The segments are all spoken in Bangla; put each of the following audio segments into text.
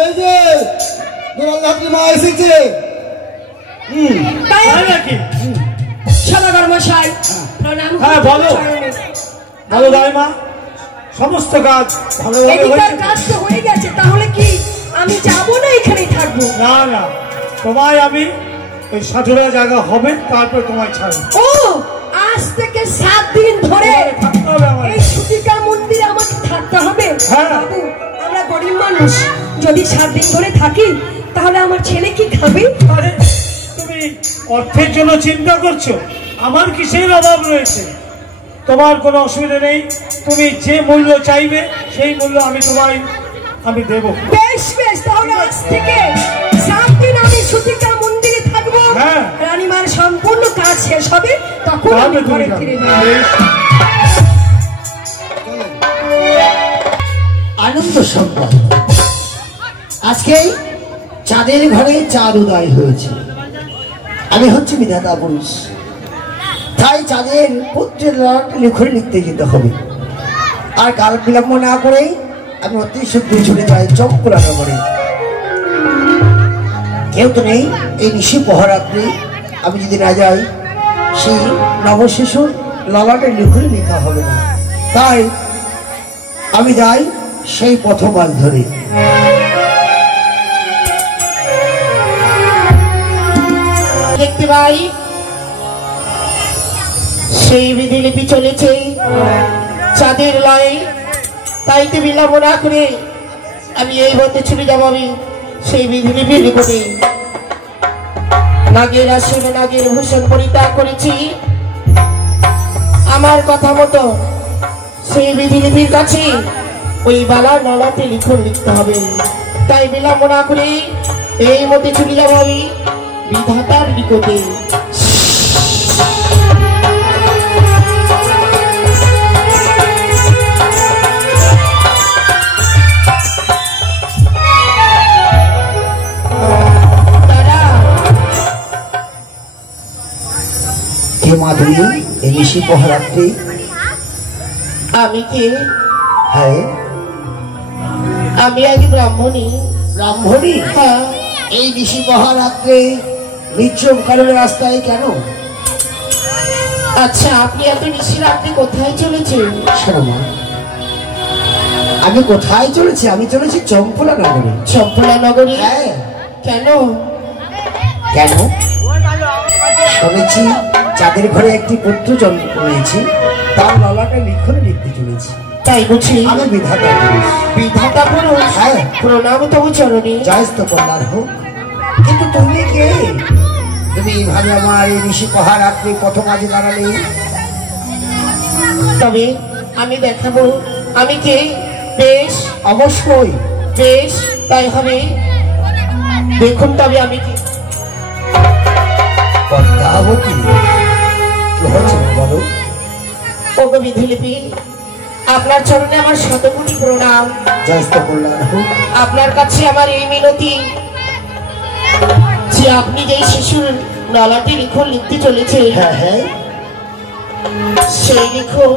এই যে দুরাল্লাহর মা এসেছে। তাই নাকি? সদাগর মশাই প্রণাম। হ্যাঁ বলো বলো দাইমা, সমস্ত কাজ ভালোভাবে হয়েছে? কাজ তো হয়ে গেছে, তাহলে কি আমি যাবো না এখানেই থাকবো? না না, তোমায় আমি ওই সাধুরা জায়গা হবে তারপর তোমায় ছাড়বো। ও আজ থেকে 7 দিন ধরে থাকতে হবে আমার এই সুতিকা মন্দিরে আমাকে থাকতে হবে? হ্যাঁ। বাবু আমরা গরিব মানুষ, যদি 7 দিন ধরে থাকি তাহলে আমার ছেলে কি খাবে? আরে তুমি অর্থের জন্য চিন্তা করছো? আমার কিসের অভাব রয়েছে? তোমার কোনো অসুবিধা নেই, তুমি যে মূল্য চাইবে সেই মূল্য আমি দেব। বেশ বেশ, তাহলে আজ থেকে 7 দিন আমি সুতিকা মন্দিরে থাকবো। হ্যাঁ। রানীমার সম্পূর্ণ কাজ শেষ হবে তখন আমি ঘরে ফিরে যাব। আনন্দ সংবাদ, আজকে চাঁদের ঘরে চাঁদ উদয় হয়েছে। আমি হচ্ছে বিধাতা পুরুষ, তাই চাঁদের পুত্রের লিখন লিখতে যেতে হবে। আর কাল বিলম্ব না করেই আমি অতি শীঘ্র ছুটে যাই চম্পুরা নগরে। কেউ তো নেই এই নিশি পহরাত্রি, আমি যদি না যাই সেই নবশিশুর ললাটের লিখন লেখা হবে না। তাই আমি যাই সেই পথমাল ধরে। দেখতে পাই সেই বিধিলিপি চলেছে চাঁদের লয়ে, তাই তো বিলম্ব না করে আমি এই পথে ছুটে যাবো। আমি সেই বিধিলিপির নিকটে নাগের আসনে নাগের ভূষণ পরিত্যাগ করেছি, আমার কথা মতো সেই বিধিলিপির কাছে ওই বালা নলাতে লিখন লিখতে হবে। তাই বিলম্ব না করে এই মতে ছুটে যাবো আমি বিধাতার নিকটে। কে মা তুমি এই নিশি পহরাত্রি? আমি কে? হ্যাঁ আমি এক ব্রাহ্মণী। ব্রাহ্মণী? হ্যাঁ। এই নিশি পহরাত্রে নিশ্চম কারণে রাস্তায় কেন? আচ্ছা আপনি এত নিশি রাত্রে কোথায় চলেছেন? শোনো মা, আমি কোথায় চলেছি? আমি চলেছি চম্পলা নগরে। চম্পলা নগরে? হ্যাঁ। কেন? কেন শুনেছি চাঁদের ঘরে একটি পুত্র জন্ম হয়েছে, তার ললাটে লিখনে লিখতে চলেছি। তাই বুঝি? আমি বিধাতা পুরুষ। বিধাতা পুরুষ? হ্যাঁ। প্রণাম তবু চরণে। জয়স্ত কল্যাণ হোক। কিন্তু তুমি কে? তুমি এইভাবে আমার এই নিশি পহরাত্রি পথ মাঝে দাঁড়ালে? তবে আমি দেখাবো আমি কে। বেশ অবশ্যই। বেশ তাই হবে, দেখুন তবে আমি কে। পদ্মাবতী, কি হচ্ছে বলো? ওগো বিধিলিপি, আপনার চরণে আমার শতকোটি প্রণাম। জয়স্ত কল্যাণ হোক। আপনার কাছে আমার এই মিনতি যে আপনি যেই শিশুর নলাটি লিখন লিখতে চলেছে, হ্যাঁ হ্যাঁ, সেই লিখন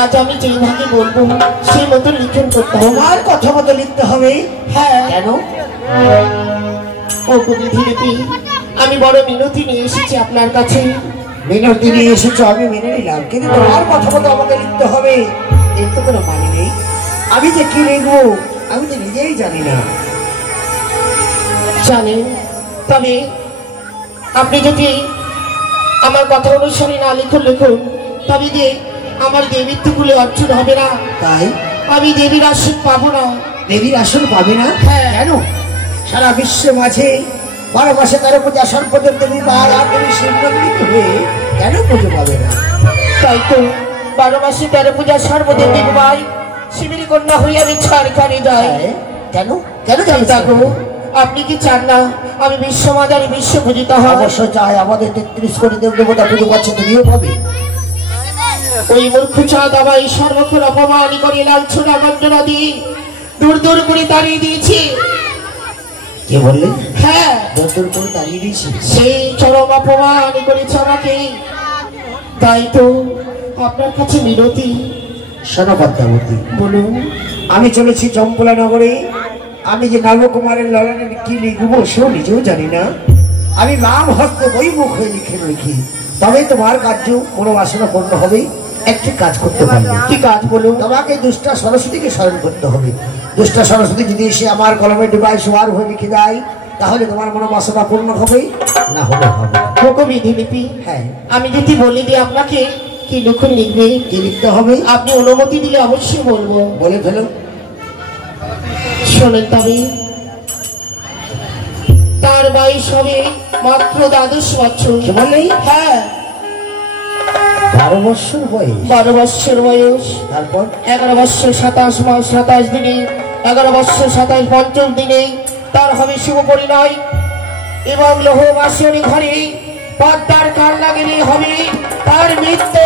আজ আমি যেইভাবে বলবো সেই মতো লিখন করতে হবে। তোমার কথা মতো লিখতে হবে? হ্যাঁ। কেন? ও বিধিলিপি, আমি বড় মিনতি নিয়ে এসেছি আপনার কাছে। মিনতি নিয়ে এসেছো, আমি মেনে নিলাম, কিন্তু তোমার কথা মতো আমাকে লিখতে হবে এর তো কোনো মানে নেই। আমি যে কি লিখবো আমি তো নিজেই জানি না। জানেন, তবে আপনি যদি আমার কথা অনুসারে না লিখুন তবে যে আমার দেবীত্বগুলো অর্জন হবে না। তাই আমি দেবীর আসন পাবো না। দেবীর আসন পাবে না? হ্যাঁ। কেন? সারা বিশ্বের মাঝে 12 মাসে 13 পূজা সর্বদেব দেবী আর দেবী শিবনন্দিত হয়ে কেন পুজো পাবে না? তাই তো 12 মাসে 13 পূজা সর্বদেব দেবী ভাই শিবির কন্যা হয়ে আমি ছাড়খানে যাই। কেন? কেন দেখো, আপনি কি চান না আমি বিশ্বমাদারি বিশ্ব পূজিত হব? অবশ্য চাই, আমাদের 33 কোটি দেব দেবতা পুজো পাচ্ছে, তুমিও পাবে। ওই মূর্খ চাঁদ আমায় সর্বক্ষণ অপমান করে লাঞ্ছনা বঞ্চনা দিয়ে দূর দূর করে তাড়িয়ে দিয়েছি। কে বললে? হ্যাঁ, দূর দূর করে তাড়িয়ে দিয়েছি। সেই চরম অপমান করেছে আমাকে। তাই তো আপনার কাছে মিনতি। শোনো পদ্মাবতী, বলুন। আমি চলেছি চম্পলা নগরে। আমি যে নবকুমারের ললাটে কি লিখবো সেও নিজেও জানি না। আমি বাম হস্তে বই মুখ হয়ে লিখে লিখি, তবে তোমার কার্য মনোবাসনা পূর্ণ হবে। একটি কাজ করতে পারবে। কি কাজ বলুন? তোমাকে দুষ্টা সরস্বতীকে স্মরণ করতে হবে। দুষ্টা সরস্বতী যদি এসে আমার কলমে ডুবাই সোয়ার হয়ে লিখে দেয়, তাহলে তোমার মনোবাসনা পূর্ণ হবে, না হলে হবে। বিধিলিপি, হ্যাঁ, আমি যদি বলে দিই আপনাকে কি লিখন লিখবে, কি লিখতে হবে? আপনি অনুমতি দিলে অবশ্যই বলবো। বলে ফেলো। শোনেন তবে, তার বয়স হবে মাত্র 12 বছর। কি বললেই? হ্যাঁ, 12 বছর বয়স। 12 বছর বয়স। তারপর 11 বছর 27 মাস 27 দিনে, 11 বছর 27 পঞ্চম দিনে তার হবে শুভ পরিণয় এবং লৌহ বাসনী ঘরে পদ্মার কান্না গেলে হবে তার মৃত্যু।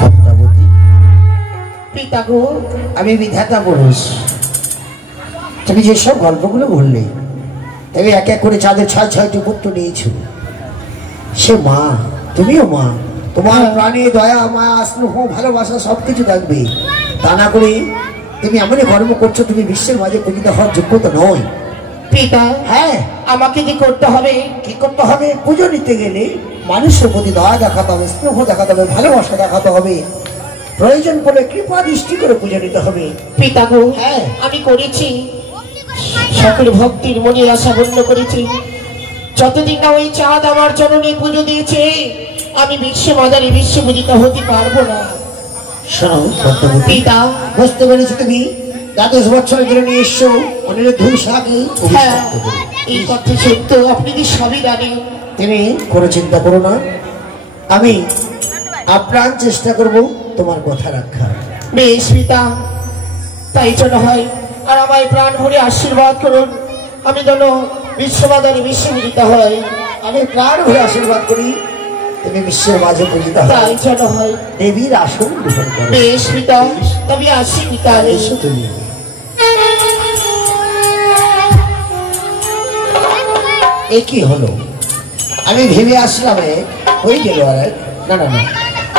পদ্মাবতী, পিতা গো, আমি বিধাতা পুরুষ। তুমি যেসব গল্পগুলো বললে, তবে এক এক করে চাঁদের 6টি পুত্র নিয়েছ। সে মা, তুমিও মা। তোমার প্রাণে দয়া মায়া স্নেহ ভালোবাসা সবকিছু থাকবে। তা না করে তুমি এমনই কর্ম করছো, তুমি বিশ্বের মাঝে পূজিত হওয়ার যোগ্যতা নয়। পিতা, হ্যাঁ, আমাকে কি করতে হবে? কি করতে হবে? পুজো নিতে গেলে মানুষের প্রতি দয়া দেখাতে হবে, স্নেহ দেখাতে হবে, ভালোবাসা দেখাতে হবে। প্রয়োজন পড়লে কৃপা দৃষ্টি করে পুজো নিতে হবে। পিতা গো, হ্যাঁ, আমি করেছি, সকল ভক্তির মনে আশা পূর্ণ করেছি। যতদিন না ওই চাঁদ আমার জননী পুজো দিয়েছে, আমি বিশ্ব মাদারে বিশ্ব পূজিত হতে পারবো না। শোনো পদ্মাবতী, পিতা, বুঝতে পেরেছি তুমি 12 বছরের জন্য নিয়ে এসছো অনিরুদ্ধ শাকে। হ্যাঁ, এই কথা সত্য, আপনি কি সবই জানেন। তুমি কোনো চিন্তা করো না, আমি আপ্রাণ চেষ্টা করব তোমার কথা রক্ষা। বেশ পিতা, তাই জন্য হয়। আর আমায় প্রাণ ভরে আশীর্বাদ করুন, আমি যেন বিশ্ববাদারে বিশ্ব পূজিত হয়। আমি প্রাণ ভরে আশীর্বাদ করি তুমি বিশ্বের মাঝে পূজিত হও, তাই যেন হয়। দেবীর আসন গ্রহণ করো। বেশ পিতা, তবে আসি পিতা। এসো তুমি। এ কি হলো? আমি ভেবে আসলাম হয়ে গেল, আর না না না,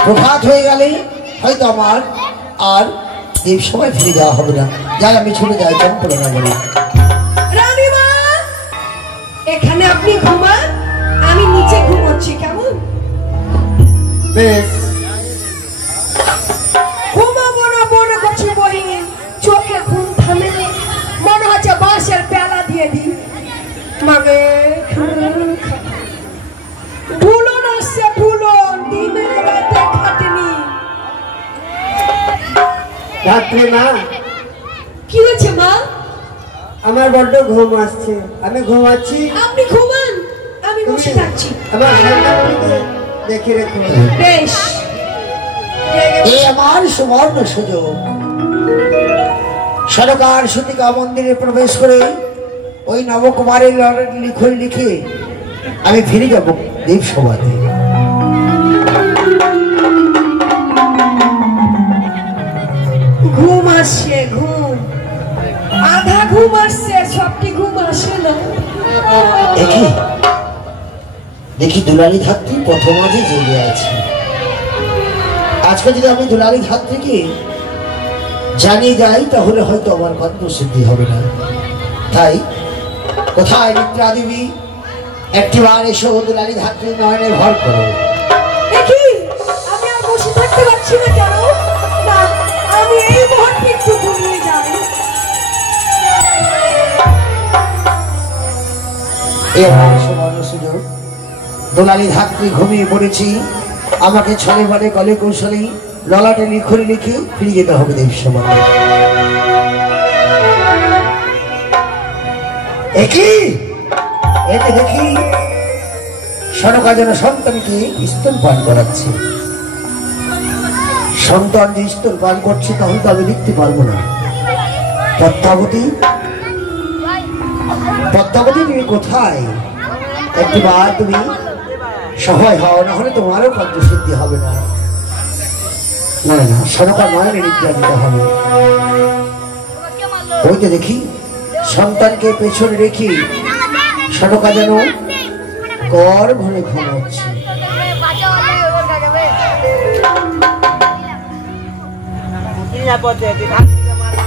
প্রভাত হয়ে গেলে হয়তো আমার আর দেব সময় ফিরে যাওয়া হবে না। যাই, আমি ছুটে যাই চম্পলা নগরে। রানীমা, এখানে আপনি ঘুমান, আমি নিচে ঘুমোচ্ছি, কেমন? বেশ, ঘুমাবো না মনে করছি বহিনী, চোখে ঘুম থামে, মনে হচ্ছে বাঁশের পেলা দিয়ে দিই। মাগে ভুলন আসছে, ভুলন দিনের রাতে খাটেনি। রাত্রে মা, কি হয়েছে মা? আমার বড্ড ঘুম আসছে, আমি ঘুমাচ্ছি। আপনি ঘুমান, আমি বসে থাকছি। আমার সন্তানকে দেখে রেখো। বেশ, এই আমার সুবর্ণ সুযোগ। সরকার সতিকা মন্দিরে প্রবেশ করে ওই নবকুমারের লিখন লিখে আমি ফিরে যাব দেব সভাতে। ঘুম আসছে, ঘুম আধা ঘুম আসছে, সবটি ঘুম আসে না। দেখি দেখি দুলালী ধাত্রী প্রথম আজই জেগে আছে। আজকে যদি আমি দুলালী ধাত্রীকে জানিয়ে যাই, তাহলে হয়তো আমার কর্ম সিদ্ধি হবে না। তাই কোথায় নিদ্রা দেবী, একটিবার এসো দুলালী ধাত্রী নয়নে ভর করো। দেখি আমি আর বসে থাকতে পারছি না, কেন না আমি এই মুহূর্তে একটু ঘুমিয়ে যাই। এই আমার সুবর্ণ সুযোগ। দুলালী ধাত্রী ঘুমিয়ে পড়েছি, আমাকে ছলে বলে কলে কৌশলী ললাটে লিখে লিখে ফিরে যেতে হবে দেব সভাতে। একই এতে দেখি সনকা যেন সন্তানকে স্তন পান করাচ্ছে। সন্তান যে স্তন পান করছে, তাহলে তো আমি লিখতে পারবো না। পদ্মাবতী, পদ্মাবতী তুমি কোথায়? একটিবার তুমি সহায় হও, না হলে তোমারও কর্মসিদ্ধি হবে না। না না, সনকা নয়নে নিদ্রা দিতে হবে। ওই তো দেখি সন্তানকে পেছনে রেখে সনকা যেন কর ঘরে ঘুমাচ্ছে। নিরাপদে বিধান দিতে পারবে।